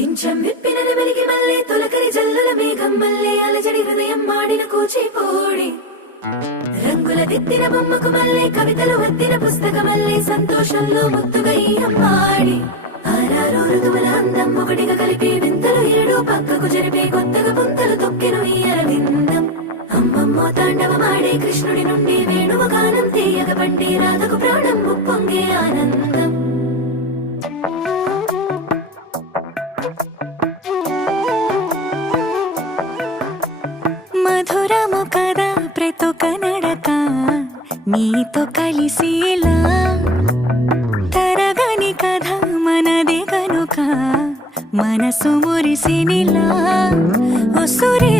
పింఛం విప్పిన వెలిగి మల్లే తొలకరి జల్లుల మేఘం మల్లే అలజడి హృదయం మాడిన కూచిపోడి రంగుల దిద్దిన బొమ్మకు మల్లే కవితలు వద్దిన పుస్తకమల్లే సంతోషంలో ముద్దుగా ఈ అమ్మాడి ఆరారు ఋతువుల అందం ఒకటిగా కలిపి వింతలు ఏడు పక్కకు జరిపే కొత్తగా పుంతలు తొక్కెను ఈ అరవిందం అమ్మమ్మో తాండవమాడే కృష్ణుడి నుండి వేణువ గానం తీయగ పండి రాధకు ప్రాణం ముప్పొంగే ఆనందం. మధురము కదా ప్రతొక నడక నీతో కలిసేలా తరగని కథ మనదే కనుక మనసు మురిసినిలా ఉసురే